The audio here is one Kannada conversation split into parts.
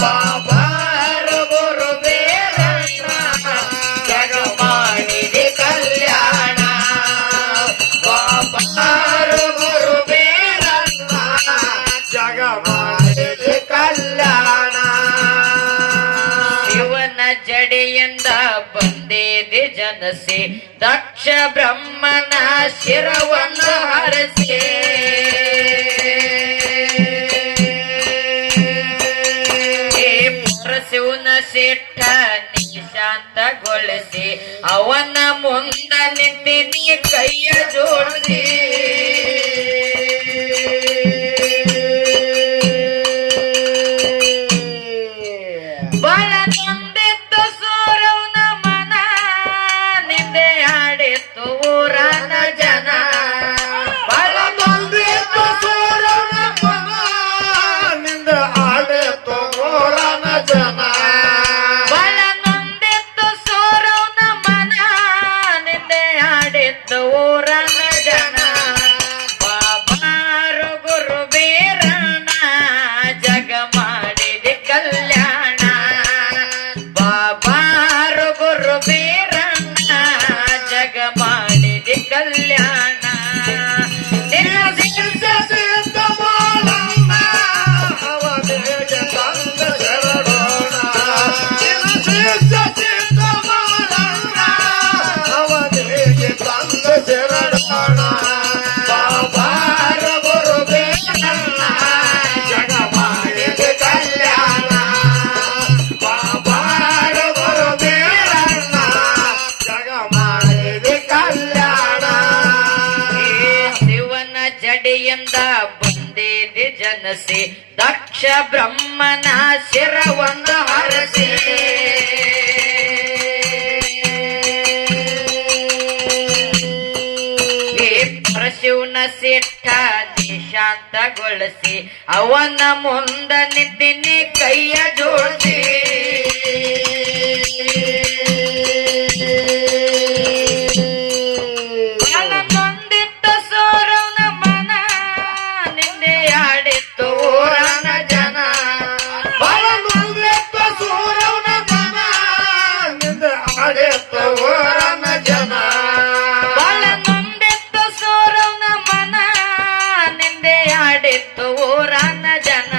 ಬಾಬಾರು ಗುರು ಬೇರಣ್ಣ ಜಗ ಮಾಡಿದೆ ಕಲ್ಯಾಣ ಬಾಬಾರು ಗುರು ಬೇರಣ್ಣ ಜಗ ಮಾಡಿದೆ ಕಲ್ಯಾಣ ಶಿವನ ಜಡೆಯಿಂದ ಬಂದಿದೆ ಜನಸಿ ದಕ್ಷ ಬ್ರಹ್ಮನ ಶಿರವನ್ನು ಹರಸಿ ಶಿವನ ಸಿಟ್ಟ ನಿಶಾಂತಗೊಳಿಸಿ ಅವನ ಮುಂದ ನಿಂತಿನಿ ಕೈಯ ಜೋಡಿಸಿ ಬಳ ನೊಂದಿತ್ತು ಸೂರವನ ಮನ ನಿಂದೆ ಆಡಿತ್ತು ಊರನ ಜನ ಬಳ ನೊಂದಿತ್ತು ಸೂರವನ ಮನ ನಿಂದೆ ಆಡಿತ್ತು ಊರನ ಜನ ಬಳ ನೊಂದಿತ್ತು ಸೂರವನ ಮನ ನಿಂದೆ ಆಡಿತ್ತು ಊರನ ಜನ ಬಾಬಾರು ಗುರು ಬೇರಣ್ಣ ಜಗ ಮಾಡಿದೆ ಕಲ್ಯಾಣ ಬಾಬಾರು ಗುರು ಬೇರಣ್ಣ ಜಗ ಮಾಡಿದೆ ಕಲ್ಯಾಣ ನಿನ್ನ ಸಿದ್ಧ ಸಿದ್ಧ ಬಾಳಣ್ಣ ಅವನಿಗೆ ತಂದ ಶರಣೋಣ ನಿನ್ನ ಸಿದ್ಧ ಸಿದ್ಧ ಬಾಳಣ್ಣ ಅವನಿಗೆ ತಂದ ಶರಣೋಣ ಬಾಬಾರು ಗುರು ಬೇರಣ್ಣ ಜಗ ಮಾಡಿದೆ ಕಲ್ಯಾಣ ಬಾಬಾರು ಗುರು ಬೇರಣ್ಣ ಜಗ ಮಾಡಿದೆ ಕಲ್ಯಾಣ ಶಿವನ ಜಡೆಯಿಂದ ಬಂದಿದೆ ಜನಸಿ ದಕ್ಷ ಬ್ರಹ್ಮನ ಶಿರವನ್ನು ಹರಸಿ ಪರಶಿವನ ಸಿಟ್ಟ ನಿಶಾಂತಗೊಳಿಸಿ ಅವನ ಮುಂದ ನಿಂತಿನಿ ಕೈಯ ಜೋಡಿಸಿ ಬಲ ನೊಂದಿತ್ತು ಸೂರವನ ಮನ ನಿಂದೆ ಆಡಿತ್ತು ಊರನ ಜನ ಬಲ ನೊಂದಿತ್ತು ಸೂರವನ ಮನ ನಿಂದೆ ಆಡಿತ್ತು ಊರನ ಜನ ಬಲ ನೊಂದಿತ್ತು ಸೂರವನ ಮನ ನಿಂದೆ ಆಡಿತ್ತು ಊರನ ಜನ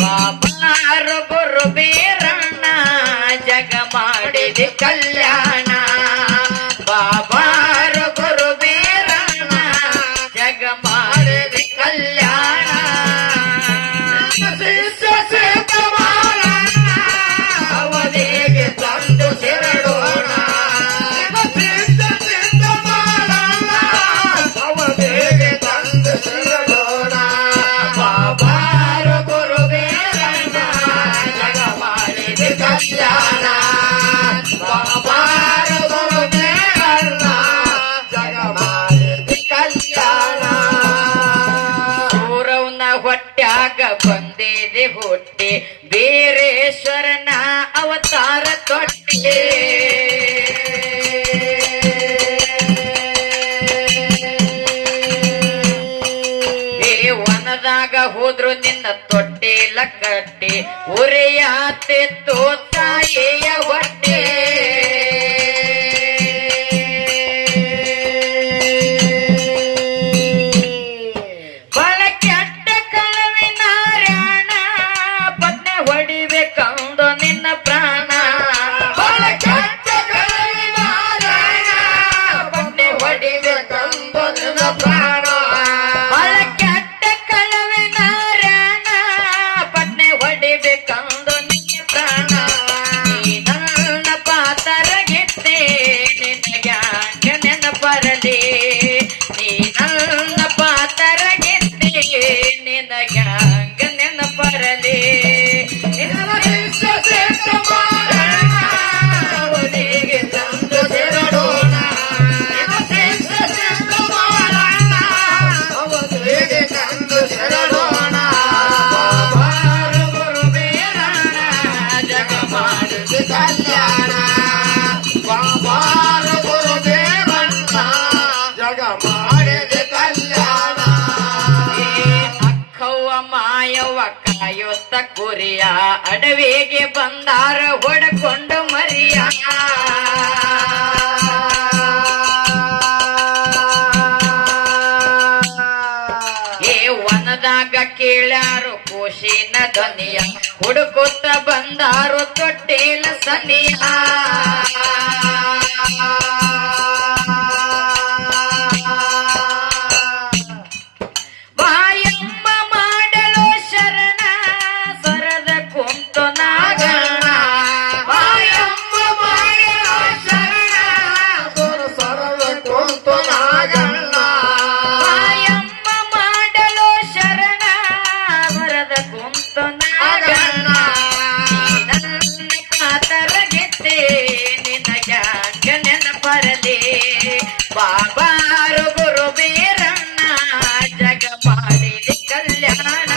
ಬಾಬಾರು ಗುರು ಬೇರಣ್ಣ ಜಗ ಮಾಡಿದೆ ಕಲ್ಯಾಣ ಬಾಬಾರು ಗುರು ಬೇರಣ್ಣ ಜಗ ಮಾಡಿದೆ ಕಲ್ಯಾಣ ಸಿದ್ಧ ಸಿದ್ಧ ಬಾಳಣ್ಣ ಅವನಿಗೆ ತಂದು ಶರಣೋಣ ಸಿದ್ಧ ಸಿದ್ಧ ಬಾಳಣ್ಣ ಅವನಿಗೆ ತಂದು ಶರಣೋಣ ಬಾಬಾರು ಗುರು ಬೇರಣ್ಣ ಜಗ ಮಾಡಿದೆ ಕಲ್ಯಾಣ ಬಾಬಾರು ಗುರು ಬೇರಣ್ಣ ಜಗ ಮಾಡಿದೆ ಕಲ್ಯಾಣ ಸೂರವನ ಹೊಟ್ಯಾಗ ಬಂದಿದೆ ಹುಟ್ಟಿ ಬೀರೇಶ್ವರನ ಅವತಾರ ತೊಟ್ಟಿ ವನದಾಗ ಹೋದ್ರು ನಿನ್ನ ತೊಟ್ಟಿಲ ಕಟ್ಟಿ ಉರಿಯಾತಿತ್ತು ತಾಯಿಯ ಹೊಟ್ಟೆ ಬಳ ಕೆಟ್ಟ ಕಳವಿನ ರಾಣ ಪತ್ನೆ ಹೊಡಿಬೇಕಂದು ನಿನ್ನ ಪ್ರಾಣ ಬಳ ಕೆಟ್ಟ ಕಳವಿನ ರಾಣ ಪತ್ನೆ ಹೊಡಿಬೇಕಂದು ನಿನ್ನ ಪ್ರಾಣ ಬಳ ಕೆಟ್ಟ ಕಳವಿನ ರಾಣ ಪತ್ನೆ ಹೊಡಿಬೇಕಂದು ನಿನ್ನ ಪ್ರಾಣ ನೀ ನನ್ನ ಪಾತ್ರ ಕುರಿಯ ಅಡವಿಗೆ ಬಂದಾರ ಹೊಡಕೊಂಡು ಮರಿಯ ಏ ವನದಾಗ ಕೇಳ್ಯಾರು ಕೋಶಿನ ಧ್ವನಿಯ ಹುಡುಕುತ್ತ ಬಂದಾರು ತೊಟ್ಟಿಲ ಸನಿಯ ಬಾಯಮ್ಮ ಮಾಡಲು ಶರಣ ಸರದ ಕುಂತು ನಾಗಣ್ಣ ಬಾಯಮ್ಮ ಮಾಡಲು ಶರಣ ಸರದ ಕುಂತು ನಾಗಣ್ಣ ಬಾಯಮ್ಮ ಮಾಡಲು ಶರಣ ಸರದ ಕುಂತು ನಾಗಣ್ಣ ನನ್ನ ಕಾತರಗಿದ್ದೆ ನಿನಗೆ ನೆನಪರಲಿ ಬಾಬಾರು ಗುರು ಬೀರಣ್ಣ ಜಗ ಮಾಡಿದೆ ಕಲ್ಯಾಣ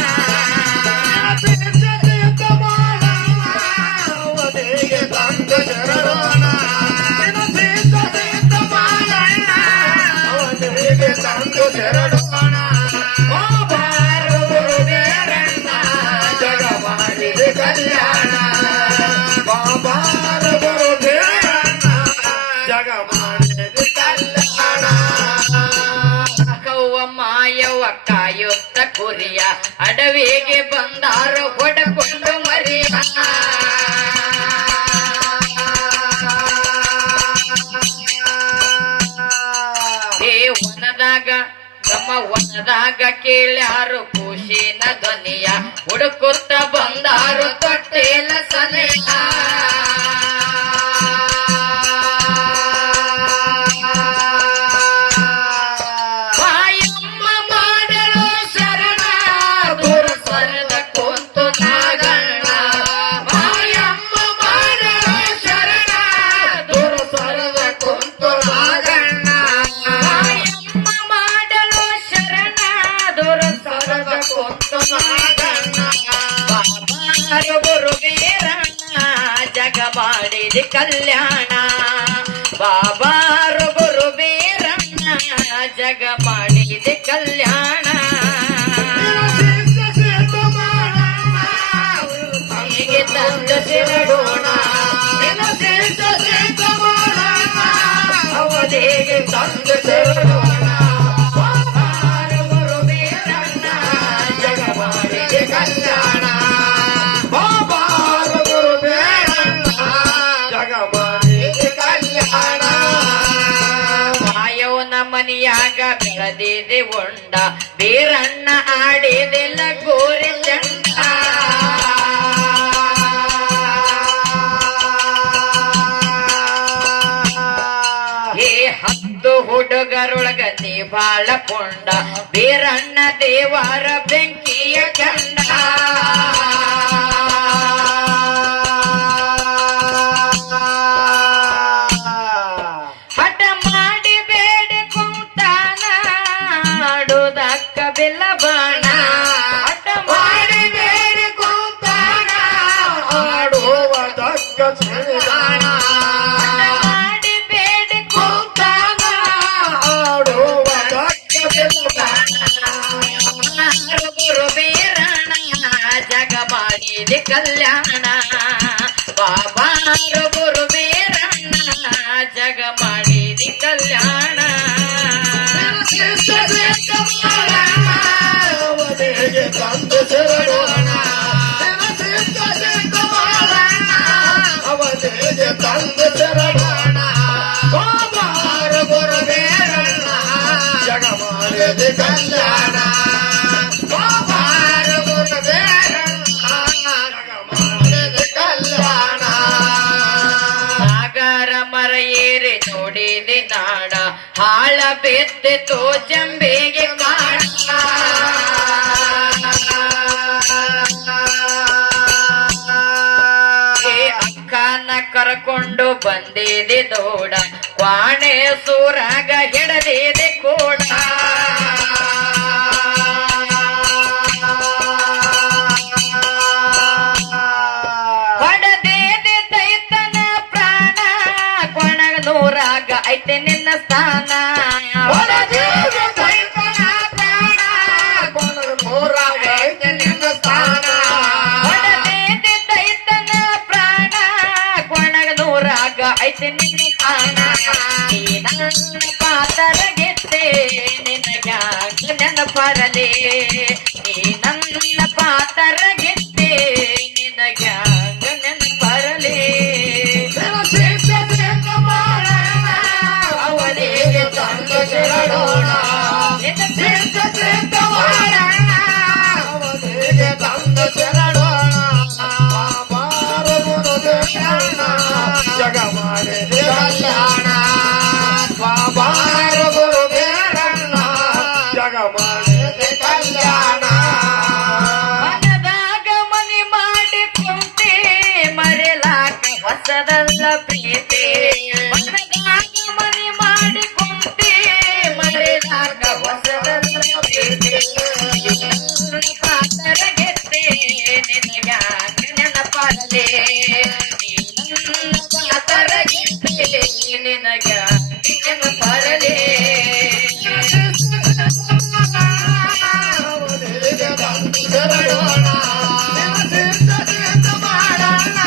ಅವಧಿಗೆ ತಂದು ಶರಣೋಣ ಅವಧಿಗೆ ತಂದು ಶರಣೋಣ ಬಾಬಾರು ಗುರು ಬೀರಣ್ಣ ಜಗ ಮಾಡಿದೆ ಕಲ್ಯಾಣ ಬಾಬಾರ ಗುರು ಬೀರಣ್ಣ ಜಗ ಮಾಡಿದೆ ಕಲ್ಯಾಣ ಕವ್ವ ಮಾಯವ್ವ ಕಾಯುತ್ತ ಕುರಿಯ ಅಡವಿಗೆ ಬಂದಾರ ಹೊಡಕೊಂಡು ಮರಿಯ ಏ ವನದಾಗ ತಮ್ಮ ವನದಾಗ ಕೇಳ್ಯಾರು ಖುಷಿನ ಧ್ವನಿಯ ಹುಡುಕುತ್ತ ಬಂದಾರು ತೊಟ್ಟಿಲ ಸನೆಯ ಬಾಯಮ್ಮ ಮಾಡಲು ಶರಣ ದೂರ ಸರದ ಕುಂತು ನಾಗಣ್ಣ ಬಾಯಮ್ಮ ಮಾಡಲು ಶರಣ ದೂರ ಸರದ ಕುಂತು ನಾಗಣ್ಣ ಬಾಯಮ್ಮ ಮಾಡಲು ಶರಣ ದೂರ ಸರದ ಕುಂತು ನಾಗಣ್ಣ ಬಾಬಾರು ಗುರು ಬೀರಣ್ಣ ಜಗ ಮಾಡಿದೆ ಕಲ್ಯಾಣ ಬಾಬಾರು ಗುರು ಬೀರಣ್ಣ ಜಗ ಮಾಡಿದೆ ಕಲ್ಯಾಣ ಹೀಗೆ ತಂದು ಸಿರಡೋಣ ಅವಧಿಗೆ ತಂದು ಶರಣೋಣ ಬಾಬಾರು ಗುರು ಬೀರಣ್ಣ ಜಗ ಮಾಡಿದೆ ಕಲ್ಯಾಣ ಬಾಬಾರ ಗುರು ಬೀರಣ್ಣ ಜಗ ಮಾಡಿದೆ ಕಲ್ಯಾಣ ಮಾಯವನ ಮನಿಯಾಗ ಬೆಳೆದಿದೆ ಉಂಡ ಬೀರಣ್ಣ ಆಡಿದೆಲ್ಲ ಗೋರಿ ಚಂಡ ಏ ಹತ್ತು ಹುಡುಗರೊಳಗ ನೀ ಬಾಳ ಪುಂಡ ಬೀರಣ್ಣ ದೇವರ ಬೆಂಕಿಯ ಚಂಡ ಹಠ ಮಾಡಿ ಬೇಡಿ ಕುಂತಾನ ಆಡುದಕ್ಕ ಬೆಲ್ಲ ಬಾಣ ಹಠ ಮಾಡಿ ಬೇಡಿ ಕುಂತಾನ ಆಡುವ ದಕ್ಕ ಸುಳಿದಾಣ ಹಠ ಮಾಡಿ ಬೇಡಿ ಕುಂತಾನ ಆಡುವ ದಕ್ಕ ಬೆಲ್ಲದಾಣ ಗುರು ಬೀರಣ್ಣ ಜಗ ಮಾಡಿದೆ ಕಲ್ಯಾಣ ಬಾಬಾರು ಗುರು ಬೀರಣ್ಣ ಜಗ ಮಾಡಿದೆ ಕಲ್ಯಾಣ ಅವಧಿಗೆ ತಂದು ಶರಣೋಣ ಅವಧಿಗೆ ತಂದು ಶರಣೋಣ ಬಾಬಾರ ಗುರು ಬೀರಣ್ಣ ಜಗ ಮಾಡಿದೆ ಕಲ್ಯಾಣ ಬಾಬಾರ ಗುರು ಬೀರಣ್ಣ ಜಗ ಮಾಡಿದೆ ಕಲ್ಯಾಣ ಸಾಗರ ಮರ ಏರಿ ನೋಡಿದೆ ನಾಡ ಹಾಳ ಬೆದ್ದಿತು ಜಂಬೆಗೆ ಕಾಣ ಏ ಅಕ್ಕನ ಕರ್ಕೊಂಡು ಬಂದಿದೆ ದೋಡ ಕ್ವಾಣೆ ಸೂರಾಗ ಹಿಡದಿದೆ ಕೋಡ ಹೊಡೆದಿದೆ ದೈತನ ಪ್ರಾಣ ಕೊಣಗ ನೂರಾಗ ಐತೆ ನಿನ್ನ ಸ್ಥಾನ ಹೊಡೆದಿದೆ ದೈತನ ಪ್ರಾಣ ಕೊಣಗ ನೂರಾಗ ಐತೆ ನಿನ್ನ ಸ್ಥಾನ ಹೊಡೆದಿದೆ ಐತೆ ನಿನ್ನ ಸ್ಥಾನ ನೀ ನನ್ನ ಪಾತರ ಗೆದ್ದೆ ನಿನಗ್ಯಾಗ ನೆನಪರಲೆ ನೀ ನನ್ನ ಪಾತರ ಗೆದ್ದೆ ನಿನಗ್ಯಾಗ ನೆನಪರಲೆ ಅವನಿಗೆ ತಂದ ಶರಣೋಣ ನಿನ್ನ ಅವನಿಗೆ ತಂದ ಶರಣೋಣ ಜಗ ಮಾಡಿದೆ ಕಲ್ಯಾಣ ಬಾಬಾರ ಗುರು ಬೇರಣ್ಣ ಜಗ ಮಾಡಿದೆ ಕಲ್ಯಾಣ ಮನದಾಗ ಮನಿ ಮಾಡಿ ಕುಂತೆ ಮರೆಲಾಕ ಹೊಸದಲ್ಲ ಪ್ರೀತಿ ಮನದಾಗ ಮನಿ ಮಾಡಿ ಕುಂತೆ ಮರೆಲಾಕ ಹೊಸದಲ್ಲ ಪ್ರೀತಿ ಪಾತರ ಗೆದ್ದೆ ನಿನಗ್ಯಾಗ ನೆನಪರಲೆ ಪಾತರ ಗೆದ್ದೆ ನಿನಗ್ಯಾಗ ನೆನಪರಲೆ ಅವನಿಗೆ ತಂದ ಶರಣೋಣ ಮಾಡೋಣ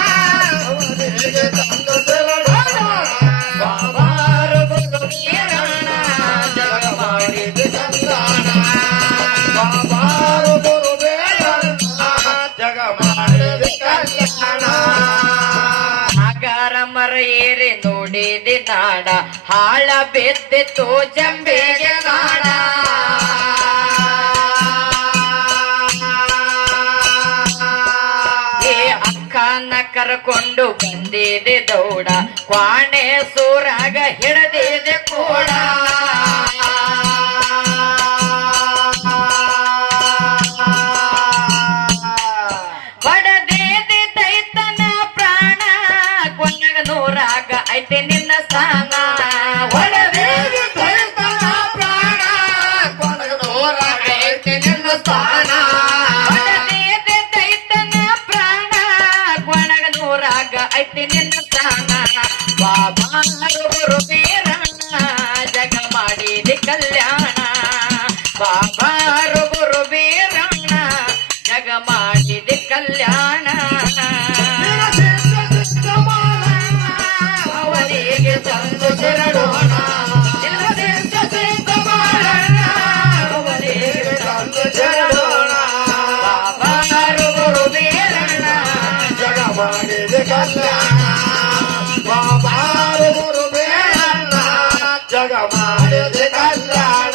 ಅವನಿಗೆ ತಂದ ಶರಣೋಣ ಬಾಬಾರ ಗುರು ಬೇರಣ್ಣ ಜಗ ಮಾಡಿದೆ ಕಲ್ಯಾಣ ಬಾಬಾರ ಗುರು ಬೇರಣ್ಣ ಜಗ ಮಾಡಿದೆ ಕಲ್ಯಾಣ ಆಗಾರ ಮರ ಏರಿ ನೋಡಿದೆ ನಾಡ ಹಾಳ ಬೆದ್ದಿತ್ತು ಜಂಬೆಗೆ ನಾಡ ಏ ಅಕ್ಕನ ಕರ್ಕೊಂಡು ಬಂದಿದೆ ದೌಡ ಕ್ವಾಣೆ ಸೂರಾಗ ಹಿಡದಿದೆ ಕೂಡ ಬಡದೇದೆ ದೈತನ ಪ್ರಾಣ ಕೊನೆಗ ನೂರಾಗ ಐತೆ ನಿನ್ನ ಸ್ಥಾನ ಒಳದೇವಿ ದೈತನ ಪ್ರಾಣ ಕೊನೆಗನೂರಾಗ ಐತೆ ನಿನ್ನ ಸ್ಥಾನ ಬಡದೇದೆ ದೈತನ ಪ್ರಾಣ ಕೊನೆಗ ನೂರಾಗ ಐತೆ ನಿನ್ನ ಸ್ಥಾನ ಬಾಬಾರು ಗುರು ಬೇರಣ್ಣ ಜಗ ಮಾಡಿದೆ ಕಲ್ಯಾಣ ಬಾಬಾರು ಗುರು ಬೇರಣ್ಣ ಜಗ ಮಾಡಿದೆ ಕಲ್ಯಾಣ ಅವನಿಗೆ ತಂದು ಶರಣೋಣ ಅವನಿಗೆ ತಂದು ಶರಣೋಣ ಬಾಬಾರು ಗುರು ಬೇರಣ್ಣ ಜಗ ಮಾಡಿದೆ ಕಲ್ಯಾಣ ಬಾಬಾರ ಗುರು ಬೇರಣ್ಣ ಜಗ ಮಾಡಿದೆ ಕಲ್ಯಾಣ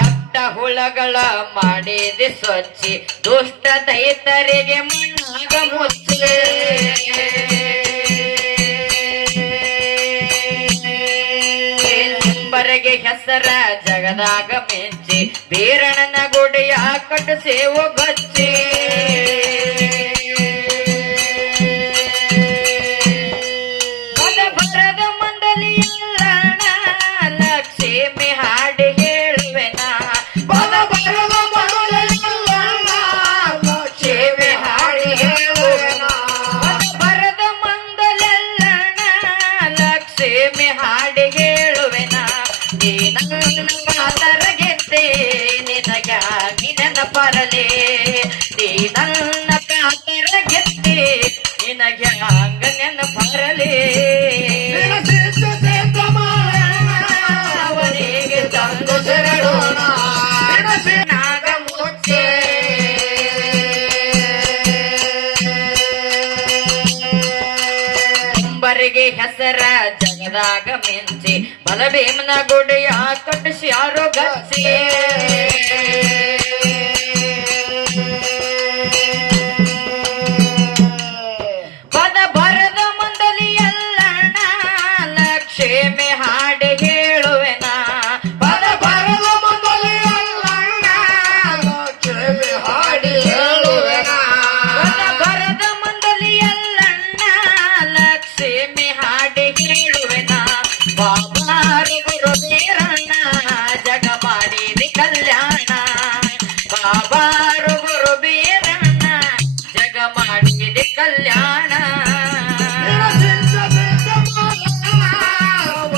ಕೆಟ್ಟ ಹುಳಗಳ ಮಾಡಿದೆ ಸ್ವಚ್ಛಿ ದುಷ್ಟ ದೈತರಿಗೆ ಮಣ್ಣಾಗ ಮುಚ್ಚಿ ನಿಂಬರಿಗೆ ಹೆಸರ ಜಗದಾಗ ಮೆಚ್ಚಿ ಬೀರಣ್ಣನ ಗುಡಿಯ ಕಟ್ಟಿಸೇವು ಗಚ್ಚಿ ಪದ ಬರದ ಮಂಡಲಿಯಲ್ಲಣ ಲಕ್ಷ್ಮಿ ಹಾಡಿ ಹೇಳುವೆನ ಪದ ಬರದ ಮಂಡಲಿಯಲ್ಲಣ ಲಕ್ಷ್ಮಿ ಹಾಡಿ ಹೇಳುವೆನ ಪದ ಬರದ ಮಂಡಲೆಲ್ಲಣ ಲಕ್ಷ್ಮಿ ಹಾಡಿ ಹೇಳುವೆನ ನೀ ನನ್ನ ಪಾತರ ಗೆದ್ದೆ ನಿನಗಾಗಿ ನೆನಪರಲೆ ನೀ ನನ್ನ ಪಾತರ ಗೆದ್ದೆ ನಿನಗ್ಯಾಂಗ ನೆನಪರಲೆ ಅವನಿಗೆ ತಂದು ಶರಣೋಣ ನಾಗ ಮುಚ್ಚೆ ನಿಂಬರಿಗೆ ಹೆಸರ ಜಗದಾಗ ಮೆಚ್ಚಿ ಬಲಭೀಮನ ಗುಡಿಯ ಕಟ್ಟಿಸಿ ಯಾರೋ ಗಚ್ಚಿ